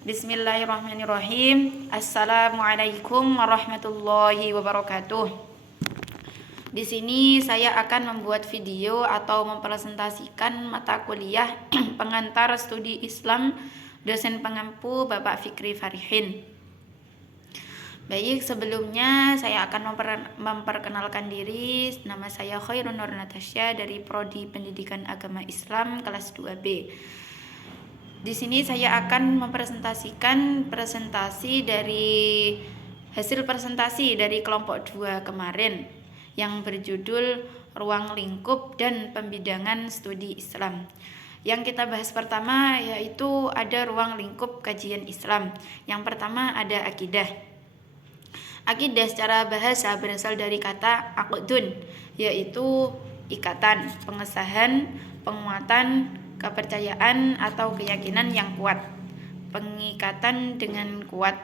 Bismillahirrahmanirrahim. Assalamualaikum warahmatullahi wabarakatuh. Di sini saya akan membuat video atau mempresentasikan mata kuliah pengantar studi Islam dosen pengampu Bapak Fikri Farihin. Baik, sebelumnya saya akan memperkenalkan diri. Nama saya Khairun Nur Natasha dari Prodi Pendidikan Agama Islam kelas 2B. Di sini saya akan mempresentasikan hasil presentasi dari kelompok 2 kemarin yang berjudul Ruang Lingkup dan Pembidangan Studi Islam. Yang kita bahas pertama yaitu ada ruang lingkup kajian Islam. Yang pertama ada akidah. Akidah secara bahasa berasal dari kata aqdun, yaitu ikatan, pengesahan, penguatan, kepercayaan atau keyakinan yang kuat, pengikatan dengan kuat,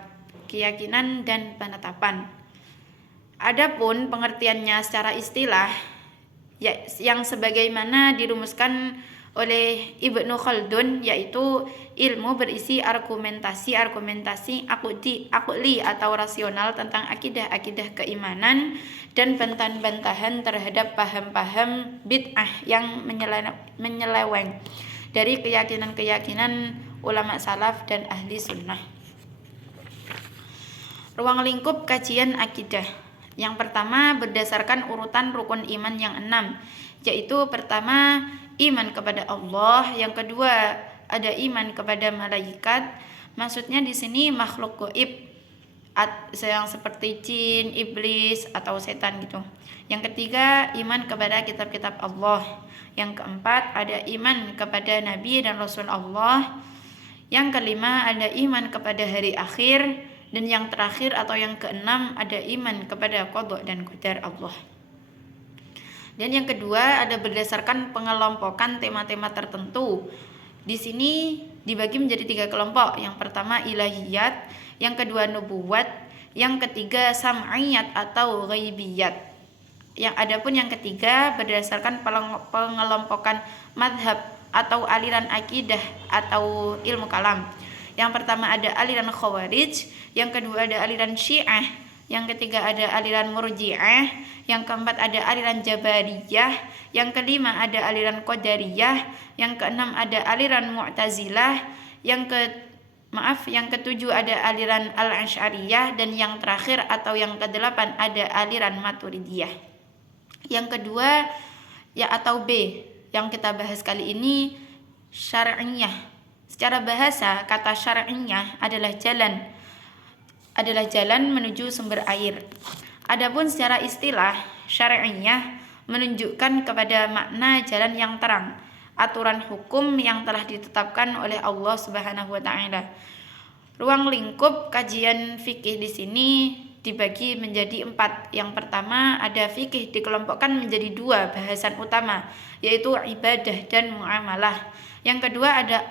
keyakinan dan penetapan. Adapun pengertiannya secara istilah yang sebagaimana dirumuskan oleh Ibnu Khaldun, yaitu ilmu berisi argumentasi akli atau rasional tentang akidah keimanan dan bantahan terhadap paham-paham bid'ah yang menyeleweng dari keyakinan ulama salaf dan ahli sunnah. Ruang lingkup kajian akidah. Yang pertama berdasarkan urutan rukun iman yang 6, yaitu pertama iman kepada Allah, yang kedua ada iman kepada malaikat. Maksudnya di sini makhluk gaib yang seperti jin, iblis atau setan gitu. Yang ketiga iman kepada kitab-kitab Allah. Yang keempat ada iman kepada nabi dan rasul Allah. Yang kelima ada iman kepada hari akhir. Dan yang terakhir atau yang keenam ada iman kepada qada dan qadar Allah. Dan yang kedua ada berdasarkan pengelompokan tema-tema tertentu. Di sini dibagi menjadi 3 kelompok. Yang pertama ilahiyat, yang kedua nubuwat, yang ketiga sam'iyat atau ghaibiyat. Adapun yang ketiga berdasarkan pengelompokan madhab atau aliran akidah atau ilmu kalam. Yang pertama ada aliran Khawarij, yang kedua ada aliran Syiah, yang ketiga ada aliran Murji'ah, yang keempat ada aliran Jabariyah, yang kelima ada aliran Qadariyah, yang keenam ada aliran Mu'tazilah, yang ketujuh ada aliran Al-Asy'ariyah, dan yang terakhir atau yang kedelapan ada aliran Maturidiyah. Yang kedua atau B yang kita bahas kali ini syar'iyah. Secara bahasa, kata syar'iyah adalah jalan menuju sumber air. Adapun secara istilah, syar'iyah menunjukkan kepada makna jalan yang terang, aturan hukum yang telah ditetapkan oleh Allah Subhanahu wa taala. Ruang lingkup kajian fikih di sini dibagi menjadi 4. Yang pertama ada fikih dikelompokkan menjadi 2 bahasan utama, yaitu ibadah dan muamalah. Yang kedua ada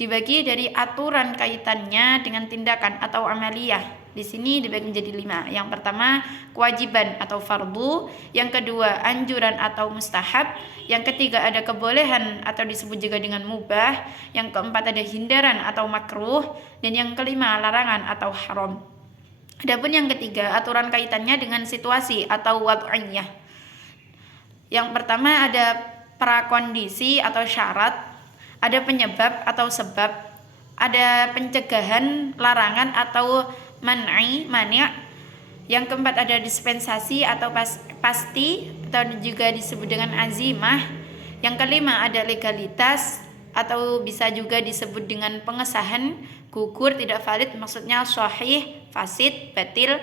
dibagi dari aturan kaitannya dengan tindakan atau amaliyah. Di sini dibagi menjadi 5. Yang pertama kewajiban atau fardu, yang kedua anjuran atau mustahab, yang ketiga ada kebolehan atau disebut juga dengan mubah, yang keempat ada hindaran atau makruh, dan yang kelima larangan atau haram. Adapun yang ketiga aturan kaitannya dengan situasi atau wad'iyah. Yang pertama ada prakondisi atau syarat, ada penyebab atau sebab, ada pencegahan, larangan atau mani'. Yang keempat ada dispensasi atau pasti atau juga disebut dengan azimah. Yang kelima ada legalitas atau bisa juga disebut dengan pengesahan, gugur, tidak valid, maksudnya sahih, fasid, batil.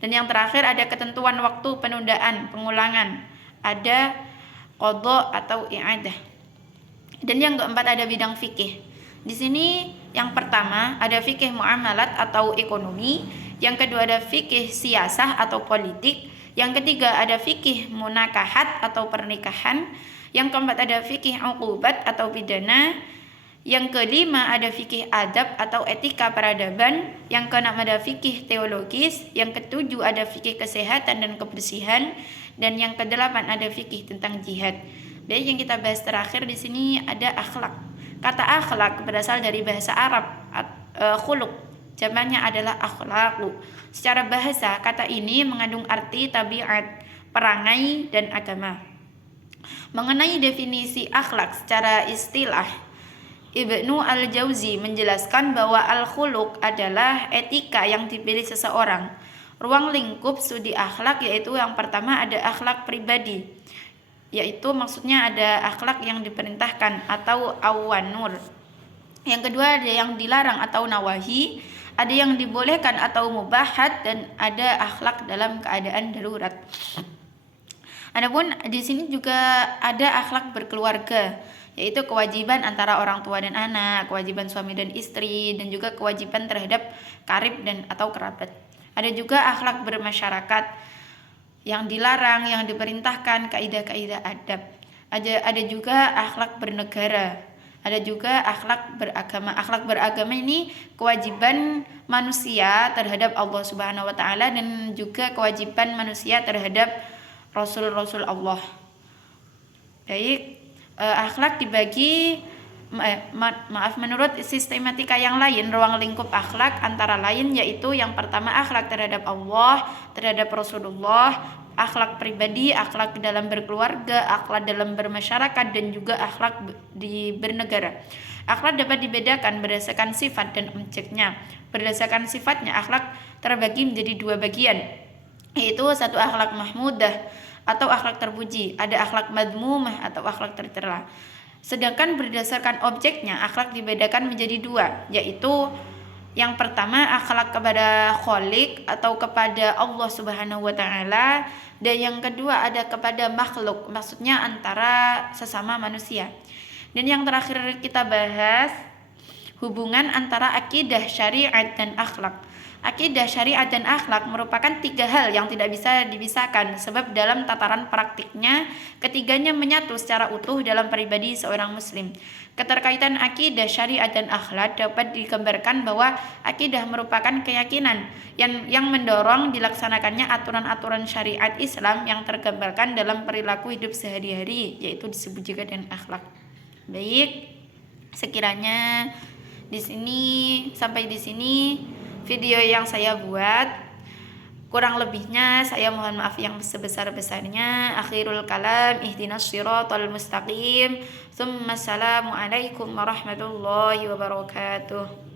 Dan yang terakhir ada ketentuan waktu penundaan, pengulangan, ada qada atau i'adah. Dan yang keempat ada bidang fikih. Di sini yang pertama ada fikih muamalat atau ekonomi, yang kedua ada fikih siasah atau politik, yang ketiga ada fikih munakahat atau pernikahan, yang keempat ada fikih uqubat atau pidana, yang kelima ada fikih adab atau etika peradaban, yang keenam ada fikih teologis, yang ketujuh ada fikih kesehatan dan kebersihan, dan yang kedelapan ada fikih tentang jihad. Dan yang kita bahas terakhir di sini ada akhlak. Kata akhlak berasal dari bahasa Arab khuluq, jamaknya adalah akhlaqu. Secara bahasa, kata ini mengandung arti tabiat, perangai, dan agama. Mengenai definisi akhlak secara istilah, Ibnu Al-Jauzi menjelaskan bahwa al-khuluq adalah etika yang dipilih seseorang. Ruang lingkup studi akhlak yaitu yang pertama ada akhlak pribadi, yaitu maksudnya ada akhlak yang diperintahkan atau awanur. Yang kedua ada yang dilarang atau nawahi, ada yang dibolehkan atau mubahat, dan ada akhlak dalam keadaan darurat. Adapun di sini juga ada akhlak berkeluarga, yaitu kewajiban antara orang tua dan anak, kewajiban suami dan istri, dan juga kewajiban terhadap karib dan atau kerabat. Ada juga akhlak bermasyarakat, yang dilarang, yang diperintahkan, kaidah-kaidah adab. Ada juga akhlak bernegara. Ada juga akhlak beragama. Akhlak beragama ini kewajiban manusia terhadap Allah Subhanahu wa taala dan juga kewajiban manusia terhadap rasul-rasul Allah. Baik, akhlak dibagi menurut sistematika yang lain. Ruang lingkup akhlak antara lain yaitu yang pertama akhlak terhadap Allah, terhadap Rasulullah, akhlak pribadi, akhlak dalam berkeluarga, akhlak dalam bermasyarakat, dan juga akhlak di bernegara. Akhlak dapat dibedakan berdasarkan sifat dan objeknya. Berdasarkan sifatnya, akhlak terbagi menjadi dua bagian, yaitu satu akhlak mahmudah atau akhlak terpuji, ada akhlak madmumah atau akhlak tercela. Sedangkan berdasarkan objeknya, akhlak dibedakan menjadi dua, yaitu yang pertama akhlak kepada Khalik atau kepada Allah Subhanahu wa taala, dan yang kedua ada kepada makhluk, maksudnya antara sesama manusia. Dan yang terakhir kita bahas hubungan antara akidah, syariat, dan akhlak. Akidah, syariat, dan akhlak merupakan tiga hal yang tidak bisa dipisahkan, sebab dalam tataran praktiknya ketiganya menyatu secara utuh dalam pribadi seorang muslim. Keterkaitan akidah, syariat, dan akhlak dapat digambarkan bahwa akidah merupakan keyakinan yang mendorong dilaksanakannya aturan-aturan syariat Islam yang tergambarkan dalam perilaku hidup sehari-hari, yaitu disebut juga dengan akhlak. Baik, sekiranya sampai di sini video yang saya buat. Kurang lebihnya saya mohon maaf yang sebesar-besarnya. Akhirul kalam, ihdinas siratal mustaqim. Assalamualaikum warahmatullahi wabarakatuh.